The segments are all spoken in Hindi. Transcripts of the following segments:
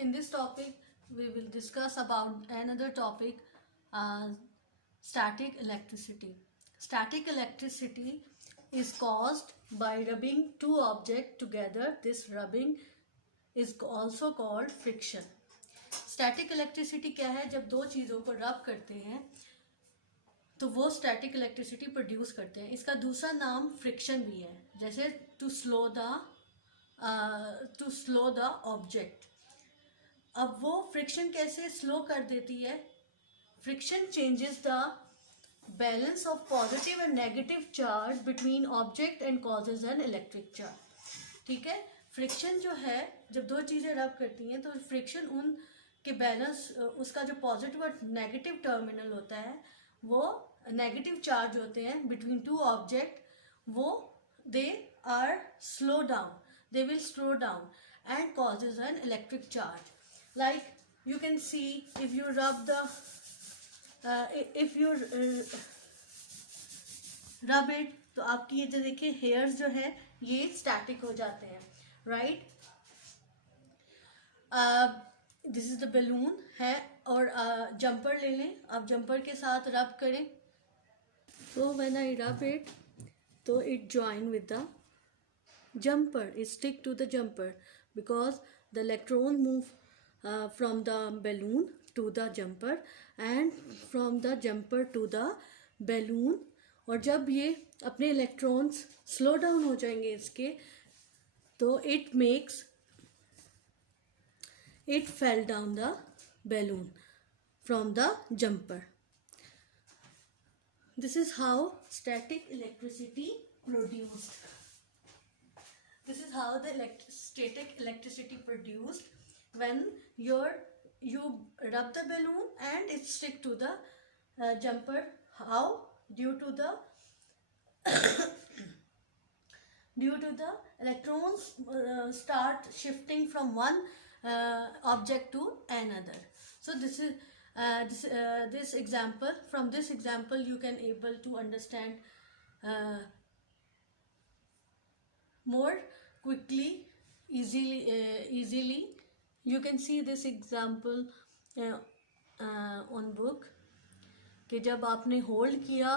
In this topic, we will discuss about another topic, static electricity. Static electricity is caused by rubbing two objects together. This rubbing is also called friction. Static electricity क्या है? जब दो चीज़ों को रब करते हैं तो वो स्टैटिक इलेक्ट्रिसिटी प्रोड्यूस करते हैं. इसका दूसरा नाम फ्रिक्शन भी है, जैसे टू स्लो द ऑब्जेक्ट. अब वो फ्रिक्शन कैसे स्लो कर देती है? Friction changes the balance of positive and negative charge between object and causes an electric charge. ठीक है, फ्रिक्शन जो है, जब दो चीज़ें रब करती हैं तो फ्रिक्शन उन के बैलेंस, उसका जो पॉजिटिव और नेगेटिव टर्मिनल होता है, वो नेगेटिव चार्ज होते हैं बिटवीन टू ऑब्जेक्ट, वो they are slow down, they will slow down and causes an electric charge. Like you can see, if you rub it, तो आपकी ये जो देखिए हेयर्स जो है ये स्टैटिक हो जाते हैं, right. This is the balloon है, और जंपर ले लें. आप जंपर के साथ रब करें, तो व्हेन आई रब इट, तो it join with the jumper, it stick to the jumper because the electrons move from the balloon to the jumper and from the jumper to the balloon. और जब ये अपने इलेक्ट्रॉन्स स्लो डाउन हो जाएंगे इसके, तो it fell down the balloon from the jumper. This is how static electricity produced. This is how the static electricity produced when you rub the balloon and it stick to the jumper. How? Due to the electrons start shifting from one object to another. So this is this example. From this example, you can able to understand more quickly, easily. You can see this example on book, कि जब आपने होल्ड किया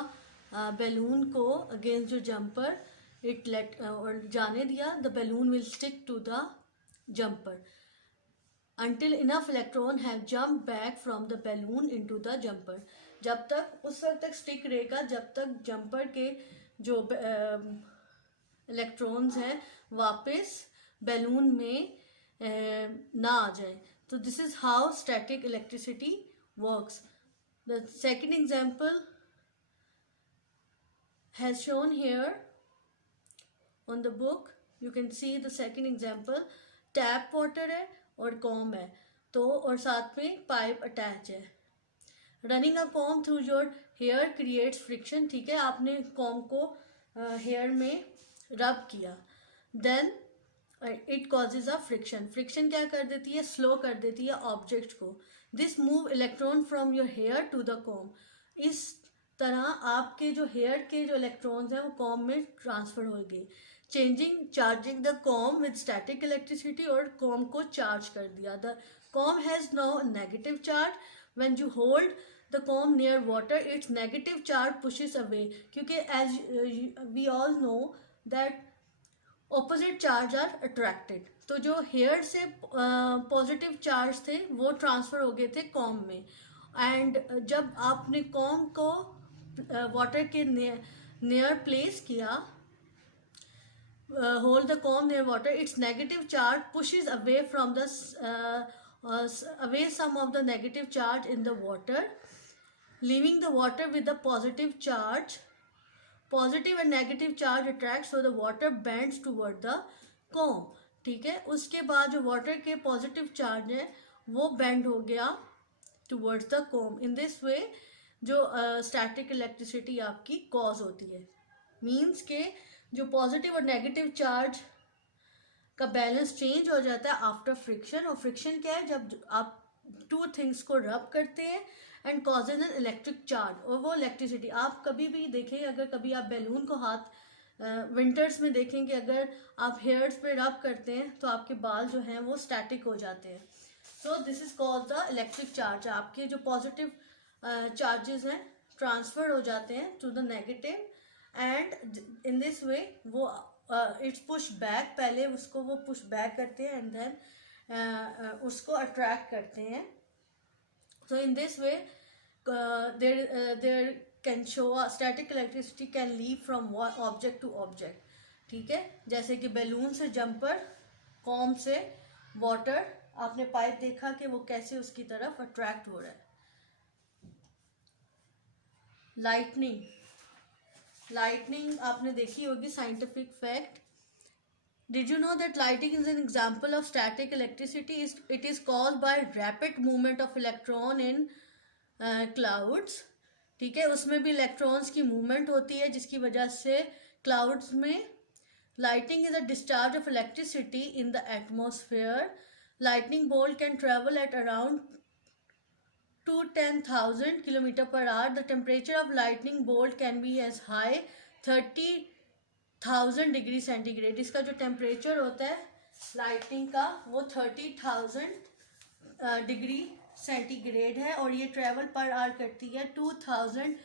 बैलून को अगेंस्ट जो जंपर, इट लेट और जाने दिया, the balloon will stick to the jumper until enough electron have jumped back from the balloon into the jumper. जब तक, उस वक्त तक स्टिक रहेगा जब तक जंपर के जो इलेक्ट्रॉन्स हैं वापस बैलून में ना आ जाए. तो this is how static electricity works. The second example has shown here on the book. You can see the second example. Tap water है और कॉम है, तो और साथ में पाइप अटैच है. Running a comb through your hair creates friction. ठीक है, आपने कॉम को हेयर में रब किया, then it causes a friction. Friction क्या कर देती है? स्लो कर देती है ऑब्जेक्ट को. This move electron from your hair to the comb. इस तरह आपके जो हेयर के जो इलेक्ट्रॉन्स हैं वो कॉम में ट्रांसफर हो गए, charging the comb with static electricity, और कॉम को चार्ज कर दिया. The comb has no negative charge. When you hold the comb near water, its negative charge pushes away, क्योंकि as we all know that opposite charge are attracted. तो जो हेयर से पॉजिटिव चार्ज थे वो ट्रांसफर हो गए थे कॉम में, एंड जब आपने कॉम को वाटर के नियर प्लेस किया, hold the comb near water, its negative charge pushes away from the away some of the negative charge in the water, leaving the water with the positive charge. Positive and negative charge attract, so the water bends toward the comb. ठीक है, उसके बाद जो वाटर के पॉजिटिव चार्ज है वो बेंड हो गया towards the comb. In this वे जो स्टैटिक इलेक्ट्रिसिटी आपकी कॉज होती है. मीन्स के जो पॉजिटिव और नेगेटिव चार्ज का बैलेंस चेंज हो जाता है आफ्टर फ्रिक्शन. और फ्रिक्शन क्या है? जब आप टू थिंग्स को रब करते हैं and causes an electric charge, और वो इलेक्ट्रिसिटी. आप कभी भी देखें, अगर कभी आप बैलून को हाथ विंटर्स में देखें कि अगर आप हेयर्स पे रब करते हैं तो आपके बाल जो हैं वो स्टैटिक हो जाते हैं. So this is called the electric charge. आपके जो पॉजिटिव चार्जेस हैं ट्रांसफर हो जाते हैं to the negative, and in this way वो इट्स पुश बैक, पहले उसको वो पुश बैक करते हैं एंड देन उसको अट्रैक्ट करते हैं। So in this way there can show static electricity can leave from object to object. ठीक है, जैसे कि बैलून से जंपर, कॉम से वाटर, आपने पाइप देखा कि वो कैसे उसकी तरफ अट्रैक्ट हो रहा है। लाइटनिंग आपने देखी होगी, scientific fact. Did you know that lighting is an example of static electricity? It is caused by rapid movement of electron in clouds. ठीक है, उसमें भी इलेक्ट्रॉन्स की मूवमेंट होती है जिसकी वजह से क्लाउड्स में lighting is a discharge of electricity in the atmosphere. Lightning bolt can travel at around 10,000 kilometre per hour. The temperature of lightning bolt can be as high 30,000 degree centigrade. इसका जो टेम्परेचर होता है लाइटनिंग का वो 30,000 डिग्री सेंटीग्रेड है, और ये ट्रेवल पर आवर करती है 10,000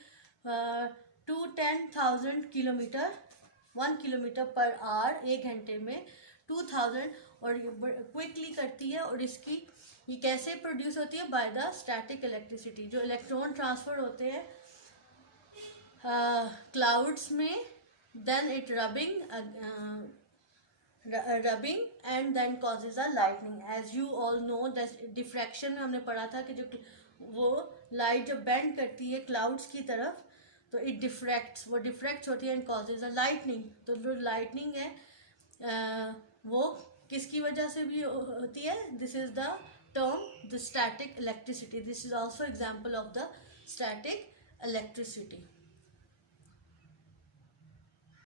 किलोमीटर 1 किलोमीटर पर आवर, 1 घंटे में 2000, और ये क्विकली करती है। और इसकी ये कैसे प्रोड्यूस होती है? By the static electricity. जो इलेक्ट्रॉन ट्रांसफर होते हैं क्लाउड्स में, then it rubbing and then causes a lightning. As you all know that diffraction में हमने पढ़ा था कि जो वो लाइट जब बेंड करती है क्लाउड्स की तरफ तो इट डिफ्रैक्ट्स, वो डिफ्रैक्ट होती है एंड कॉजेज अ लाइटनिंग। तो जो लाइटनिंग है वो किसकी वजह से भी होती है? This is the term the static electricity. This is also example of the static electricity.